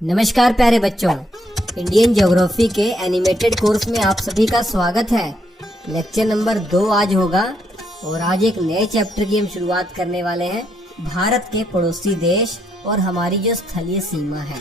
नमस्कार प्यारे बच्चों, इंडियन ज्योग्राफी के एनिमेटेड कोर्स में आप सभी का स्वागत है। लेक्चर नंबर 2 आज होगा और आज एक नए चैप्टर की हम शुरुआत करने वाले हैं। भारत के पड़ोसी देश और हमारी जो स्थलीय सीमा है।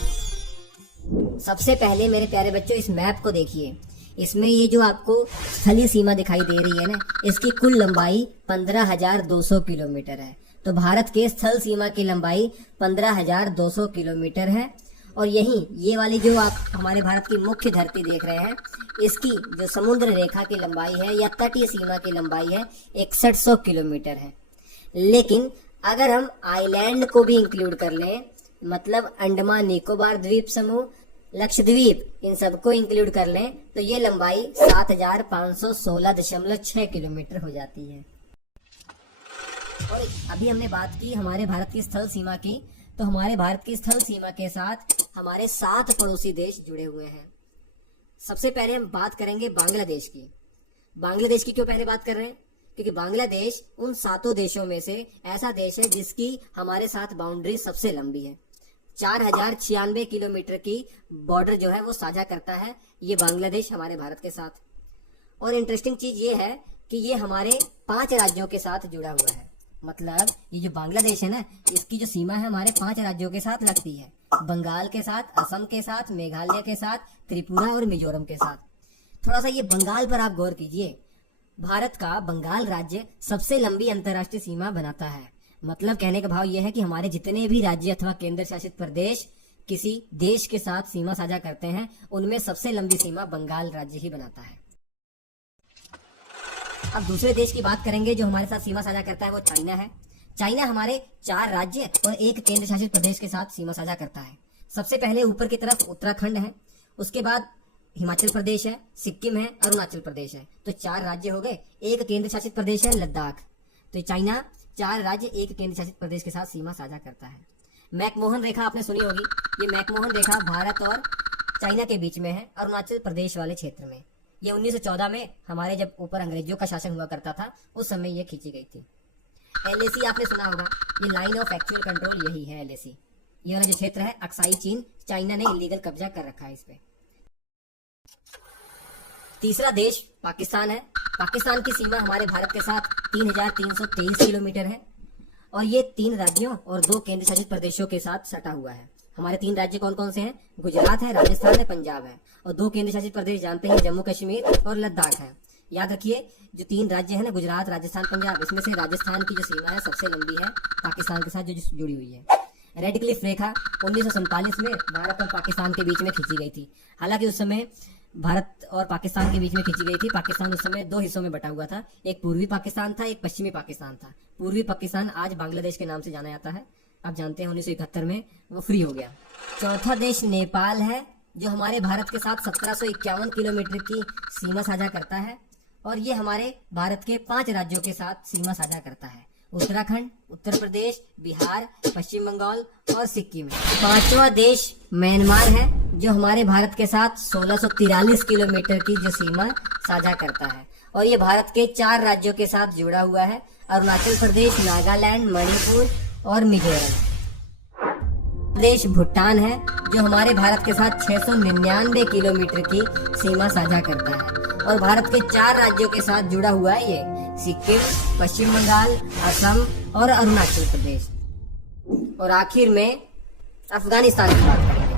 सबसे पहले मेरे प्यारे बच्चों इस मैप को देखिए। इसमें ये जो आपको स्थलीय सीमा दिखाई दे रही है ना, इसकी कुल लंबाई 15,200 किलोमीटर है। तो भारत के स्थल सीमा की लंबाई 15,200 किलोमीटर है। और यही ये वाली जो आप हमारे भारत की मुख्य धरती देख रहे हैं, इसकी जो समुद्र रेखा की लंबाई है या तटीय सीमा की लंबाई है 6100 किलोमीटर है। लेकिन अगर हम आइलैंड को भी इंक्लूड कर लें, मतलब अंडमान निकोबार द्वीप समूह, लक्षद्वीप, इन सबको इंक्लूड कर लें, तो ये लंबाई 7516.6 किलोमीटर हो जाती है। और अभी हमने बात की हमारे भारत की स्थल सीमा की, तो हमारे भारत की स्थल सीमा के साथ हमारे 7 पड़ोसी देश जुड़े हुए हैं। सबसे पहले हम बात करेंगे बांग्लादेश की। बांग्लादेश की क्यों पहले बात कर रहे हैं? क्योंकि बांग्लादेश उन 7 देशों में से ऐसा देश है जिसकी हमारे साथ बाउंड्री सबसे लंबी है। 4096 किलोमीटर की बॉर्डर जो है वो साझा करता है ये बांग्लादेश हमारे भारत के साथ। और इंटरेस्टिंग चीज ये है कि ये हमारे 5 राज्यों के साथ जुड़ा हुआ है। मतलब ये जो बांग्लादेश है ना, इसकी जो सीमा है हमारे 5 राज्यों के साथ लगती है। बंगाल के साथ, असम के साथ, मेघालय के साथ, त्रिपुरा और मिजोरम के साथ। थोड़ा सा ये बंगाल पर आप गौर कीजिए। भारत का बंगाल राज्य सबसे लंबी अंतर्राष्ट्रीय सीमा बनाता है। मतलब कहने का भाव यह है कि हमारे जितने भी राज्य अथवा केंद्र शासित प्रदेश किसी देश के साथ सीमा साझा करते हैं, उनमें सबसे लंबी सीमा बंगाल राज्य ही बनाता है। अब दूसरे देश की बात करेंगे जो हमारे साथ सीमा साझा करता है, वो चाइना है। चाइना हमारे 4 राज्य और एक केंद्र शासित प्रदेश के साथ सीमा साझा करता है। सबसे पहले ऊपर की तरफ उत्तराखंड है, उसके बाद हिमाचल प्रदेश है, सिक्किम है, अरुणाचल प्रदेश है। तो 4 राज्य हो गए। एक केंद्र शासित प्रदेश है लद्दाख। तो चाइना 4 राज्य एक केंद्र शासित प्रदेश के साथ सीमा साझा करता है। मैकमोहन रेखा आपने सुनी होगी। ये मैकमोहन रेखा भारत और चाइना के बीच में है, अरुणाचल प्रदेश वाले क्षेत्र में। ये 1914 में हमारे जब ऊपर अंग्रेजों का शासन हुआ करता था, उस समय ये खींची गई थी। LAC आपने सुना होगा। ये लाइन ऑफ एक्चुअल कंट्रोल यही है LAC। ये वाला जो क्षेत्र है अक्साई चीन, चाइना ने इलीगल कब्जा कर रखा है इस पे। तीसरा देश पाकिस्तान है। पाकिस्तान की सीमा हमारे भारत के साथ 3323 किलोमीटर है। और ये 3 राज्यों और 2 केंद्र शासित प्रदेशों के साथ सटा हुआ है। हमारे 3 राज्य कौन कौन से हैं? गुजरात है, राजस्थान है, पंजाब है। और 2 केंद्र शासित प्रदेश जानते हैं, जम्मू कश्मीर और लद्दाख है। याद रखिए, जो 3 राज्य है ना, गुजरात, राजस्थान, पंजाब, इसमें से राजस्थान की जो सीमा है सबसे लंबी है पाकिस्तान के साथ जो जुड़ी हुई है। रेड क्लिफ रेखा 1947 में भारत और पाकिस्तान के बीच में खींची गई थी। हालांकि उस समय भारत और पाकिस्तान के बीच में खींची गई थी। पाकिस्तान उस समय 2 हिस्सों में बटा हुआ था। एक पूर्वी पाकिस्तान था, एक पश्चिमी पाकिस्तान था। पूर्वी पाकिस्तान आज बांग्लादेश के नाम से जाना जाता है। आप जानते हैं 1971 में वो फ्री हो गया। चौथा देश नेपाल है, जो हमारे भारत के साथ 1751 किलोमीटर की सीमा साझा करता है। और ये हमारे भारत के 5 राज्यों के साथ सीमा साझा करता है। उत्तराखंड, उत्तर प्रदेश, बिहार, पश्चिम बंगाल और सिक्किम। 5वां देश म्यांमार है, जो हमारे भारत के साथ 1643 किलोमीटर की जो सीमा साझा करता है। और ये भारत के 4 राज्यों के साथ जुड़ा हुआ है, अरुणाचल प्रदेश, नागालैंड, मणिपुर और मिजोरम। देश भूटान है, जो हमारे भारत के साथ 699 किलोमीटर की सीमा साझा करता है। और भारत के 4 राज्यों के साथ जुड़ा हुआ है ये, सिक्किम, पश्चिम बंगाल, असम और अरुणाचल प्रदेश। और आखिर में अफगानिस्तान की बात करेंगे।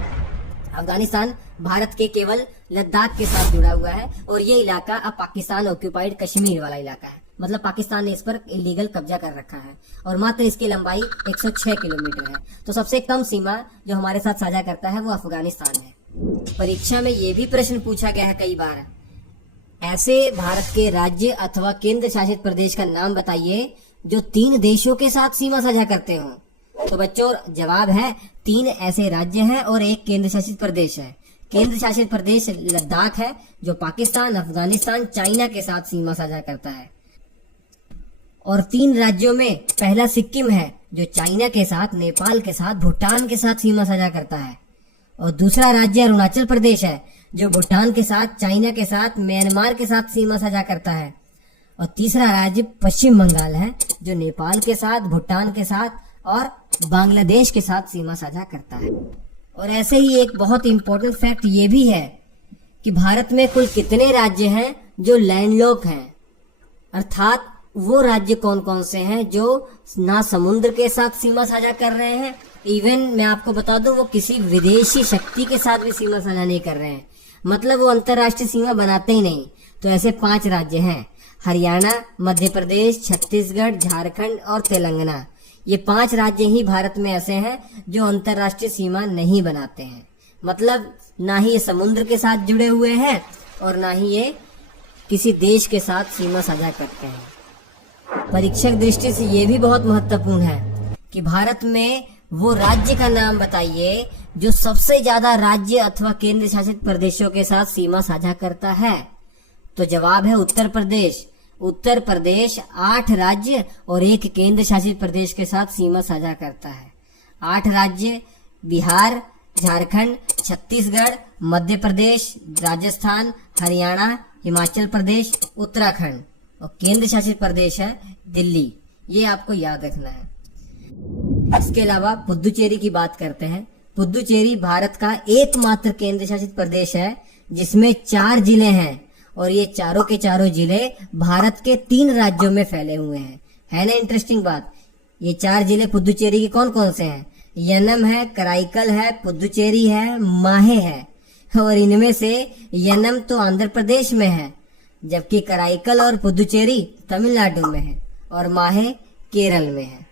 अफगानिस्तान भारत के केवल लद्दाख के साथ जुड़ा हुआ है। और ये इलाका अब पाकिस्तान ऑक्यूपाइड कश्मीर वाला इलाका है। मतलब पाकिस्तान ने इस पर इलीगल कब्जा कर रखा है। और मात्र इसकी लंबाई 106 किलोमीटर है। तो सबसे कम सीमा जो हमारे साथ साझा करता है वो अफगानिस्तान है। परीक्षा में ये भी प्रश्न पूछा गया है कई बार, ऐसे भारत के राज्य अथवा केंद्र शासित प्रदेश का नाम बताइए जो 3 देशों के साथ सीमा साझा करते हो। तो बच्चों जवाब है 3 ऐसे राज्य हैं और एक केंद्र शासित प्रदेश है। केंद्र शासित प्रदेश लद्दाख है, जो पाकिस्तान, अफगानिस्तान, चाइना के साथ सीमा साझा करता है। और 3 राज्यों में पहला सिक्किम है, जो चाइना के साथ, नेपाल के साथ, भूटान के साथ सीमा साझा करता है। और दूसरा राज्य अरुणाचल प्रदेश है, जो भूटान के साथ, चाइना के साथ, म्यांमार के साथ सीमा साझा करता है। और तीसरा राज्य पश्चिम बंगाल है, जो नेपाल के साथ, भूटान के साथ और बांग्लादेश के साथ सीमा साझा करता है। और ऐसे ही एक बहुत इंपॉर्टेंट फैक्ट ये भी है कि भारत में कुल कितने राज्य हैं जो लैंडलॉक हैं, अर्थात वो राज्य कौन कौन से हैं जो ना समुद्र के साथ सीमा साझा कर रहे हैं, इवन मैं आपको बता दूं वो किसी विदेशी शक्ति के साथ भी सीमा साझा नहीं कर रहे हैं, मतलब वो अंतरराष्ट्रीय सीमा बनाते ही नहीं। तो ऐसे 5 राज्य हैं, हरियाणा, मध्य प्रदेश, छत्तीसगढ़, झारखंड और तेलंगाना। ये 5 राज्य ही भारत में ऐसे हैं जो अंतरराष्ट्रीय सीमा नहीं बनाते हैं, मतलब ना ही ये समुद्र के साथ जुड़े हुए हैं और ना ही ये किसी देश के साथ सीमा साझा करते हैं। परीक्षक दृष्टि से ये भी बहुत महत्वपूर्ण है कि भारत में वो राज्य का नाम बताइए जो सबसे ज्यादा राज्य अथवा केंद्र शासित प्रदेशों के साथ सीमा साझा करता है। तो जवाब है उत्तर प्रदेश। उत्तर प्रदेश 8 राज्य और 1 केंद्र शासित प्रदेश के साथ सीमा साझा करता है। 8 राज्य बिहार, झारखंड, छत्तीसगढ़, मध्य प्रदेश, राजस्थान, हरियाणा, हिमाचल प्रदेश, उत्तराखंड और केंद्र शासित प्रदेश है दिल्ली। ये आपको याद रखना है। इसके अलावा पुदुचेरी की बात करते हैं। पुदुचेरी भारत का एकमात्र केंद्र शासित प्रदेश है जिसमें 4 जिले हैं और ये चारों के चारों जिले भारत के 3 राज्यों में फैले हुए हैं। है ना इंटरेस्टिंग बात। ये 4 जिले पुदुचेरी के कौन कौन से हैं? यनम है, कराईकल है, पुदुचेरी है, माहे है। और इनमें से यनम तो आंध्र प्रदेश में है, जबकि कराईकल और पुदुचेरी तमिलनाडु में है और माहे केरल में है।